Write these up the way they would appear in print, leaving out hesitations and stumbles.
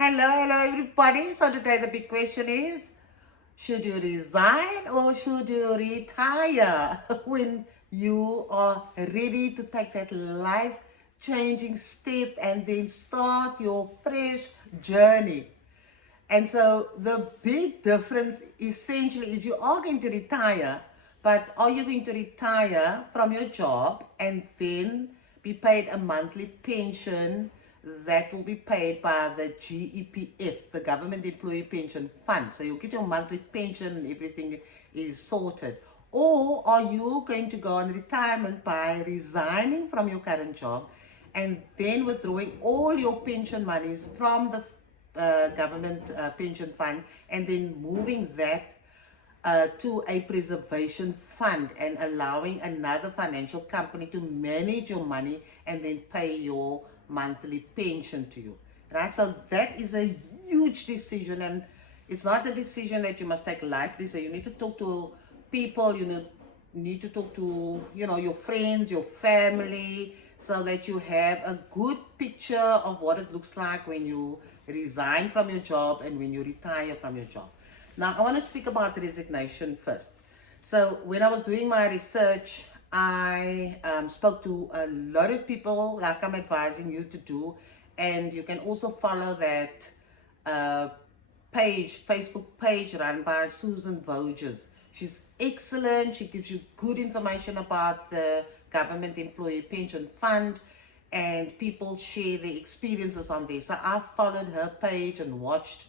Hello everybody. So today the big question is, should you resign or should you retire when you are ready to take that life-changing step and then start your fresh journey? And so the big difference essentially is you are going to retire, but are you going to retire from your job and then be paid a monthly pension that will be paid by the GEPF, the Government Employee Pension Fund? So you'll get your monthly pension and everything is sorted. Or are you going to go on retirement by resigning from your current job and then withdrawing all your pension monies from the government pension fund and then moving that to a preservation fund and allowing another financial company to manage your money and then pay your monthly pension to you, right? So that is a huge decision, and it's not a decision that you must take lightly. So you need to talk to people, need to talk to your friends, your family, so that you have a good picture of what it looks like when you resign from your job and when you retire from your job. Now I want to speak about resignation first. So when I was doing my research, I spoke to a lot of people like I'm advising you to do, and you can also follow that Facebook page run by Susan Voges. She's excellent. She gives you good information about the Government Employee Pension Fund, and people share their experiences on there. So I followed her page and watched,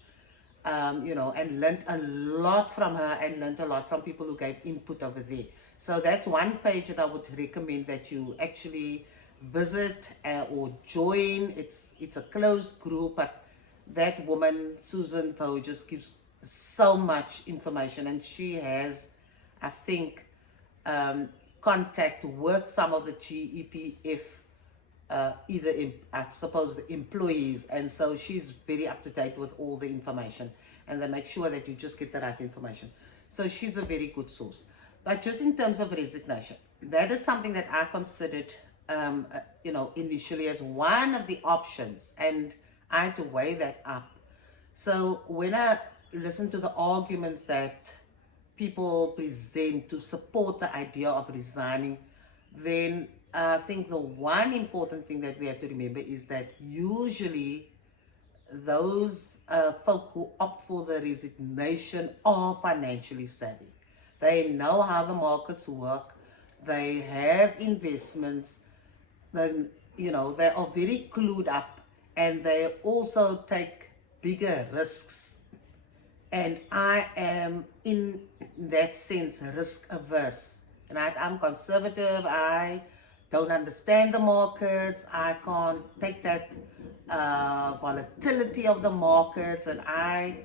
and learned a lot from her and learned a lot from people who gave input over there. So that's one page that I would recommend that you actually visit or join. It's a closed group, but that woman, Susan Voges, gives so much information, and she has, I think, contact with some of the GEPF, I suppose, the employees, and so she's very up to date with all the information, and they make sure that you just get the right information. So she's a very good source. But just in terms of resignation, that is something that I considered, initially as one of the options, and I had to weigh that up. So when I listen to the arguments that people present to support the idea of resigning, then I think the one important thing that we have to remember is that usually those folk who opt for the resignation are financially savvy. They know how the markets work. They have investments. Then they are very clued up, and they also take bigger risks. And I am, in that sense, risk averse. Right? I'm conservative. I don't understand the markets. I can't take that volatility of the markets, and I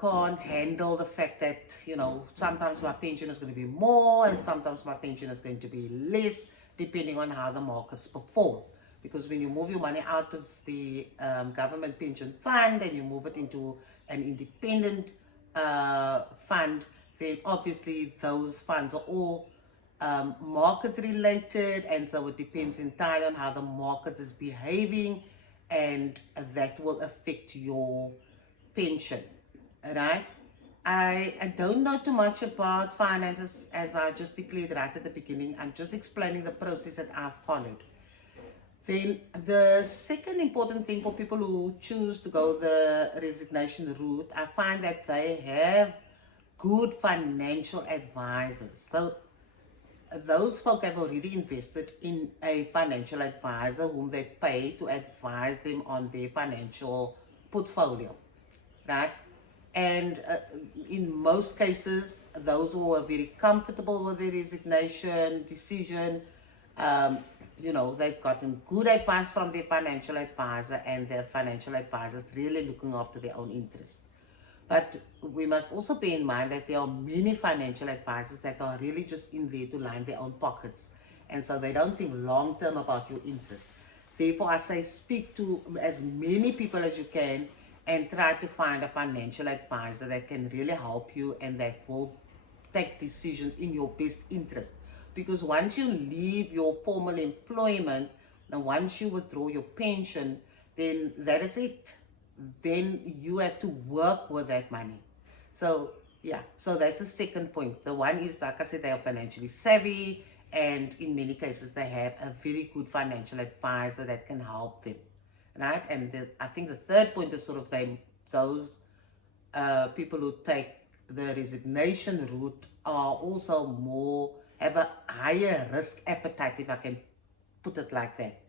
can't handle the fact that sometimes my pension is going to be more and sometimes my pension is going to be less, depending on how the markets perform. Because when you move your money out of the government pension fund and you move it into an independent fund, then obviously those funds are all market related, and so it depends entirely on how the market is behaving, and that will affect your pension. Right? I don't know too much about finances, as I just declared right at the beginning. I'm just explaining the process that I've followed. Then the second important thing for people who choose to go the resignation route, I find that they have good financial advisors. So those folk have already invested in a financial advisor whom they pay to advise them on their financial portfolio, right? And in most cases, those who are very comfortable with their resignation decision, they've gotten good advice from their financial advisor, and their financial advisor is really looking after their own interests. But we must also bear in mind that there are many financial advisors that are really just in there to line their own pockets. And so they don't think long-term about your interests. Therefore, I say speak to as many people as you can and try to find a financial advisor that can really help you and that will take decisions in your best interest. Because once you leave your formal employment, and once you withdraw your pension, then that is it. then you have to work with that money. So yeah, so that's the second point. The one is, like I said, they are financially savvy, and in many cases they have a very good financial advisor that can help them, right? And I think the third point is sort of those people who take the resignation route are also have a higher risk appetite, if I can put it like that.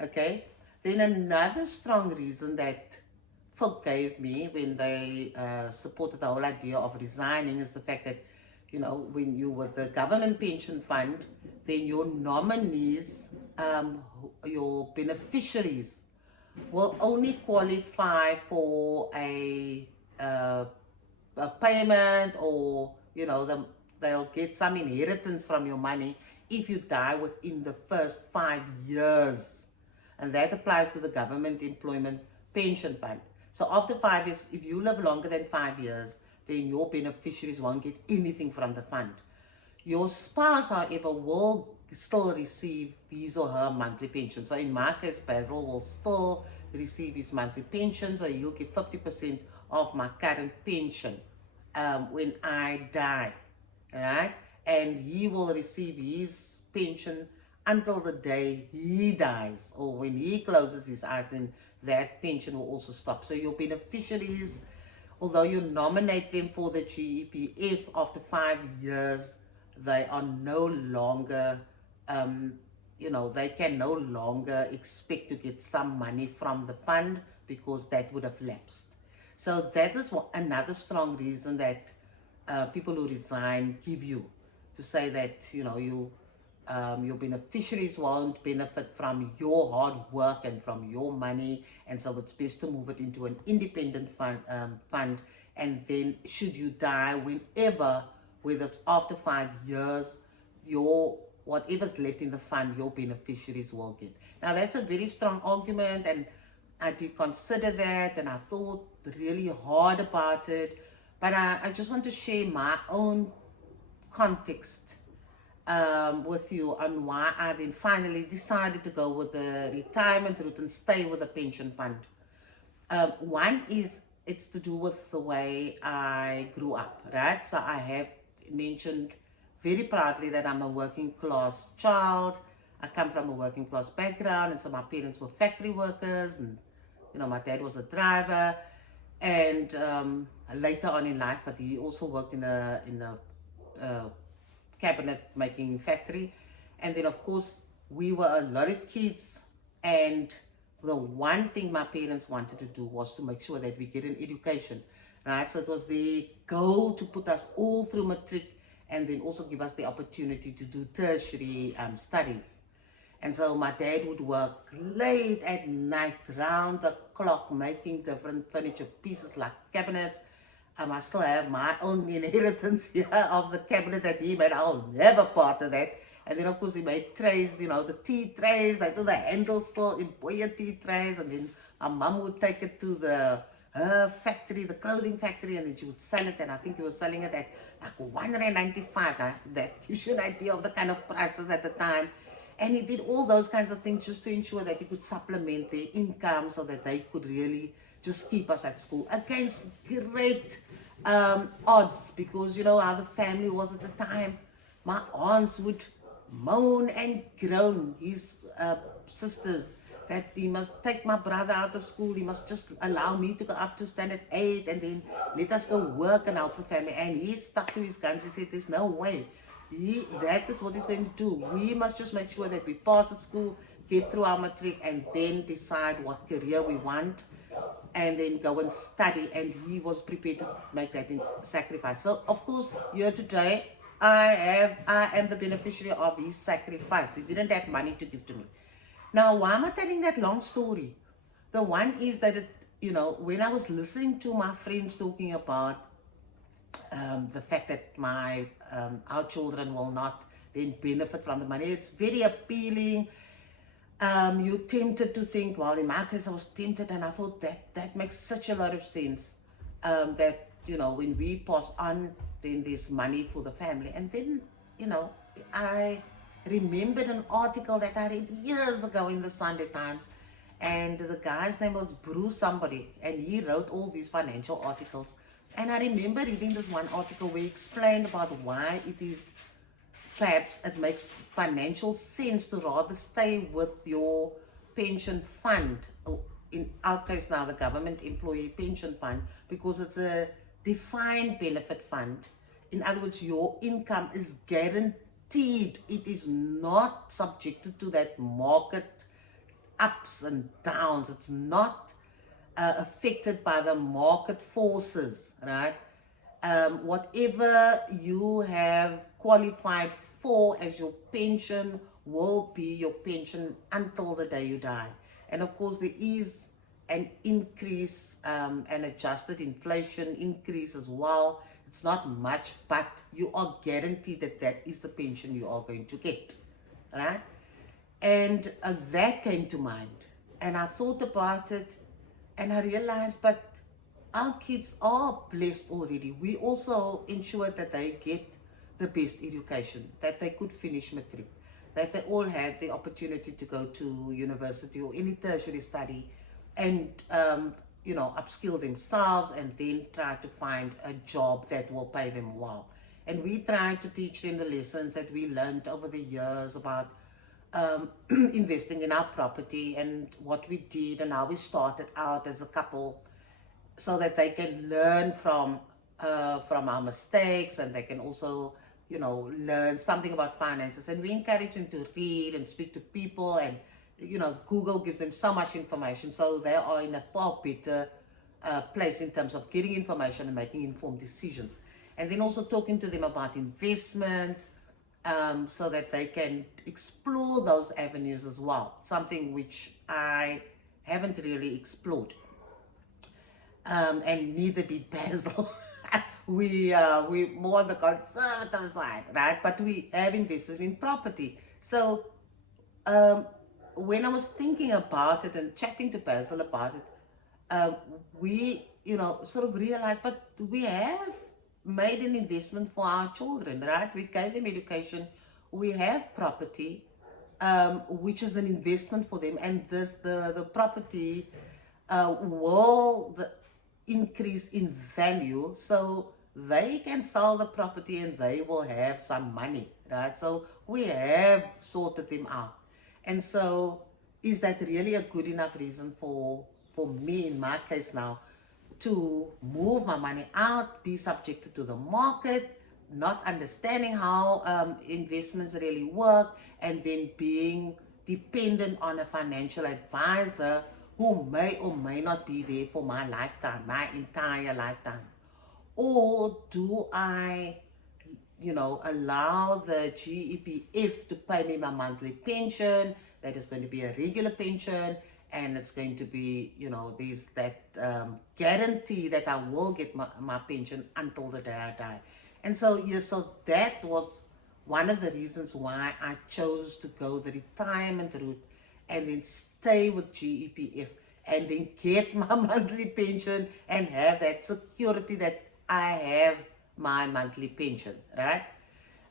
Okay. Then another strong reason that folk gave me when they supported the whole idea of resigning is the fact that, when you with the government pension fund, then your nominees, your beneficiaries, will only qualify for a payment, or they'll get some inheritance from your money if you die within the first 5 years, and that applies to the government employment pension fund. So after 5 years, if you live longer than 5 years, then your beneficiaries won't get anything from the fund. Your spouse, however, will still receive his or her monthly pension. So in my case, Basil will still receive his monthly pension, so he'll get 50% of my current pension when I die, right? And he will receive his pension until the day he dies, or when he closes his eyes, then that pension will also stop. So your beneficiaries, although you nominate them for the GEPF, after 5 years, they are no longer, they can no longer expect to get some money from the fund, because that would have lapsed. So that is another strong reason that people who resign give you, to say that, your beneficiaries won't benefit from your hard work and from your money, and so it's best to move it into an independent fund, and then should you die, whenever, whether it's after 5 years, whatever's left in the fund, your beneficiaries will get. Now that's a very strong argument, and I did consider that, and I thought really hard about it, but I just want to share my own context with you on why I then finally decided to go with the retirement route and stay with the pension fund. One is, it's to do with the way I grew up, right? So I have mentioned very proudly that I'm a working class child. I come from a working class background, and so my parents were factory workers, and my dad was a driver, and later on in life, but he also worked in a cabinet making factory. And then of course we were a lot of kids, and the one thing my parents wanted to do was to make sure that we get an education, right? So it was the goal to put us all through matric, and then also give us the opportunity to do tertiary studies. And so my dad would work late at night, round the clock, making different furniture pieces like cabinets. I still have my own inheritance here of the cabinet that he made. I'll never part of that. And then of course he made trays, the tea trays, like the handles still, embroidered tea trays. And then my mum would take it to her factory, the clothing factory, and then she would sell it. And I think he was selling it at like $195. That gives you an idea of the kind of prices at the time. And he did all those kinds of things just to ensure that he could supplement their income, so that they could really just keep us at school, against great odds, because how the family was at the time. My aunts would moan and groan, his sisters, that he must take my brother out of school, he must just allow me to go up to standard 8, and then let us go work and help the family. And he stuck to his guns. He said, there's no way. That is what he's going to do. We must just make sure that we pass at school, get through our matric, and then decide what career we want, and then go and study. And he was prepared to make that sacrifice. So of course, here today, I am the beneficiary of his sacrifice. He didn't have money to give to me. Now, why am I telling that long story? The one is that when I was listening to my friends talking about the fact that our children will not then benefit from the money, it's very appealing. You're tempted to think, well, in my case I was tempted, and I thought that makes such a lot of sense, that when we pass on, then there's money for the family. And then I remembered an article that I read years ago in the Sunday Times, and the guy's name was Bruce somebody, and he wrote all these financial articles. And I remember reading this one article where he explained about why it is perhaps it makes financial sense to rather stay with your pension fund, in our case now the government employee pension fund, because it's a defined benefit fund. In other words, your income is guaranteed. It is not subjected to that market ups and downs. It's not affected by the market forces, right? Whatever you have qualified for as your pension will be your pension until the day you die. And of course, there is an increase, an adjusted inflation increase as well. It's not much, but you are guaranteed that that is the pension you are going to get, right? And that came to mind. And I thought about it, and I realized, but our kids are blessed already. We also ensure that they get the best education, that they could finish matric, that they all had the opportunity to go to university or any tertiary study and, upskill themselves and then try to find a job that will pay them well. And we try to teach them the lessons that we learned over the years about investing in our property and what we did and how we started out as a couple, so that they can learn from our mistakes, and they can also learn something about finances. And we encourage them to read and speak to people, and Google gives them so much information, so they are in a far better place in terms of getting information and making informed decisions. And then also talking to them about investments, so that they can explore those avenues as well, something which I haven't really explored. And neither did Basil. we more on the conservative side, right? But we have invested in property. So when I was thinking about it and chatting to Basil about it, we sort of realized, but we have made an investment for our children, right? We gave them education. We have property, which is an investment for them, and the property will increase in value, so they can sell the property and they will have some money, right? So we have sorted them out. And so is that really a good enough reason for me, in my case now, to move my money out, be subjected to the market, not understanding how investments really work, and then being dependent on a financial advisor who may or may not be there for my lifetime, my entire lifetime? Or do I, allow the GEPF to pay me my monthly pension, that is going to be a regular pension, and it's going to be, there's that guarantee that I will get my pension until the day I die. And so, so that was one of the reasons why I chose to go the retirement route and then stay with GEPF and then get my monthly pension and have that security that I have my monthly pension, right?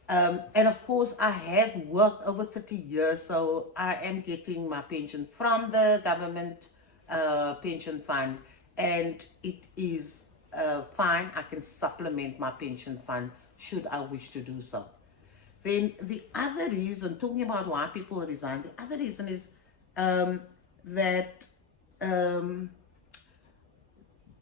And of course, I have worked over 30 years, so I am getting my pension from the government pension fund, and it is fine. I can supplement my pension fund should I wish to do so. Then the other reason, talking about why people resign, the other reason is that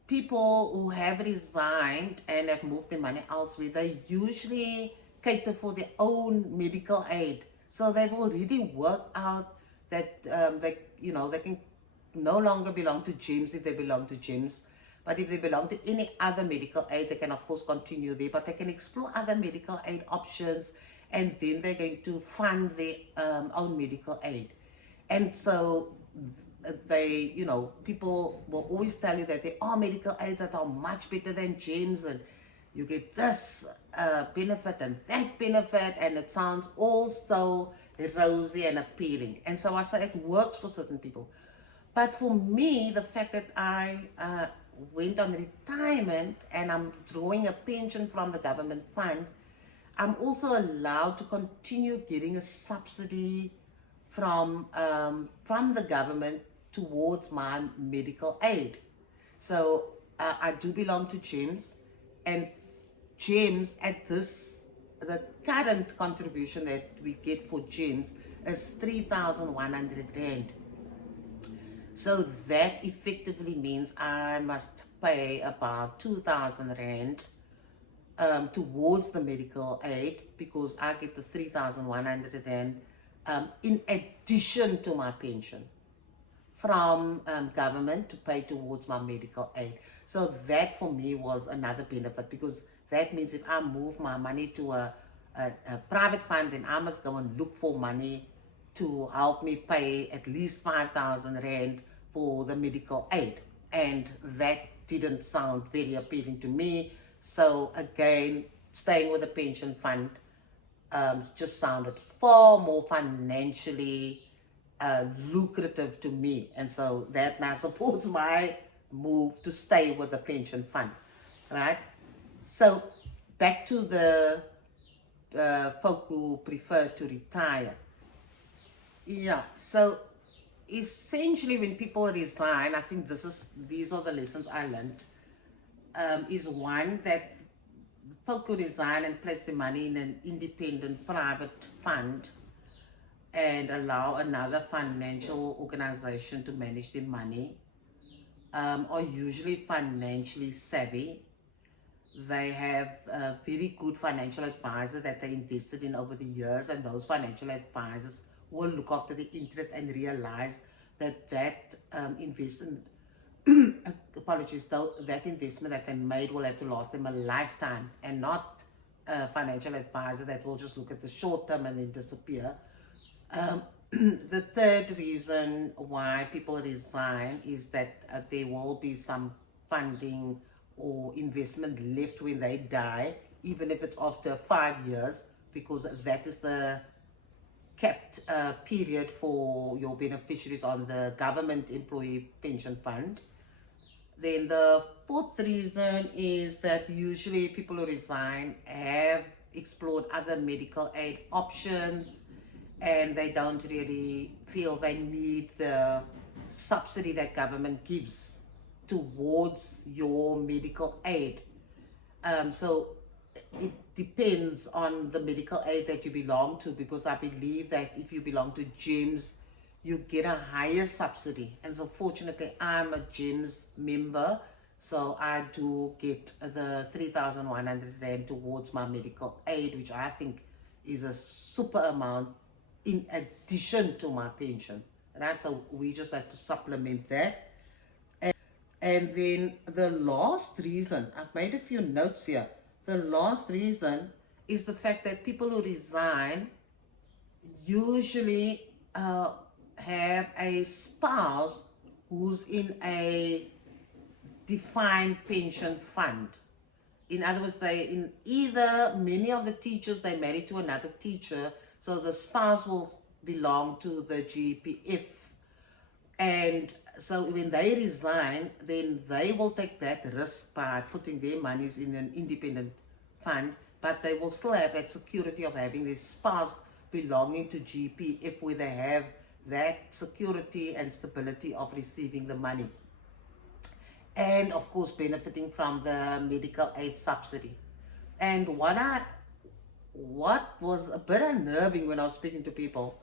people who have resigned and have moved their money elsewhere, they usually cater for their own medical aid. So they've already worked out that they can no longer belong to GEMS if they belong to GEMS. But if they belong to any other medical aid, they can of course continue there, but they can explore other medical aid options, and then they're going to fund their own medical aid. And so they, people will always tell you that there are medical aids that are much better than GEMS, and you get this benefit and that benefit, and it sounds all so rosy and appealing. And so I say it works for certain people. But for me, the fact that I went on retirement and I'm drawing a pension from the government fund, I'm also allowed to continue getting a subsidy from the government towards my medical aid. So I do belong to GEMS, and GEMS at this, the current contribution that we get for GEMS is 3,100 Rand. So that effectively means I must pay about 2,000 Rand towards the medical aid, because I get the 3,100 Rand in addition to my pension from government to pay towards my medical aid. So that for me was another benefit, because that means if I move my money to a private fund, then I must go and look for money to help me pay at least 5,000 Rand for the medical aid. And that didn't sound very appealing to me. So again, staying with the pension fund just sounded far more financially lucrative to me. And so that now supports my move to stay with the pension fund, right? So back to the folk who prefer to retire. Yeah, so essentially when people resign, I think these are the lessons I learned. Is one, that folk who resign and place the money in an independent private fund and allow another financial organization to manage their money are usually financially savvy. They have a very good financial advisor that they invested in over the years, and those financial advisors will look after the interest and realize that that investment, apologies, though, that investment that they made will have to last them a lifetime, and not a financial advisor that will just look at the short term and then disappear. The third reason why people resign is that there will be some funding or investment left when they die, even if it's after 5 years, because that is the capped period for your beneficiaries on the government employee pension fund. Then the fourth reason is that usually people who resign have explored other medical aid options, and they don't really feel they need the subsidy that government gives towards your medical aid. So it depends on the medical aid that you belong to, because I believe that if you belong to GEMS, you get a higher subsidy. And so fortunately, I'm a GEMS member, so I do get the 3,100 Rand towards my medical aid, which I think is a super amount in addition to my pension, right? So we just have to supplement that. And then the last reason, I've made a few notes here. The last reason is the fact that people who resign usually have a spouse who's in a defined pension fund. In other words, many of the teachers, they married to another teacher, so the spouse will belong to the GEPF. And so when they resign, then they will take that risk by putting their monies in an independent fund, but they will still have that security of having their spouse belonging to GEPF, where they have that security and stability of receiving the money. And of course, benefiting from the medical aid subsidy. And what was a bit unnerving when I was speaking to people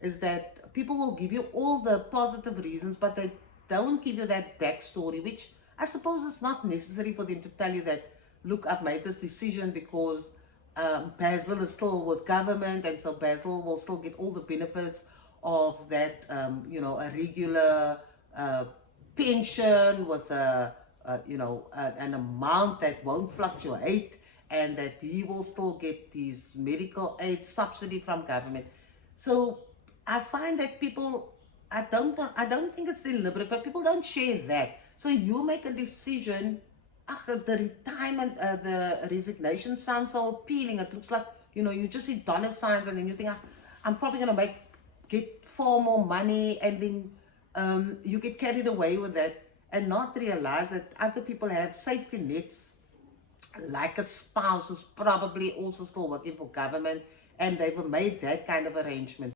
is that people will give you all the positive reasons, but they don't give you that backstory, which I suppose it's not necessary for them to tell you that, look, I've made this decision because Basil is still with government, and so Basil will still get all the benefits of that, a regular pension with an amount that won't fluctuate, and that he will still get his medical aid subsidy from government. So I find that people, I don't think it's deliberate, but people don't share that. So you make a decision, the retirement, the resignation sounds so appealing. It looks like, you just see dollar signs, and then you think, I'm probably going to get far more money, and then you get carried away with that and not realize that other people have safety nets, like a spouse is probably also still working for government, and they've made that kind of arrangement.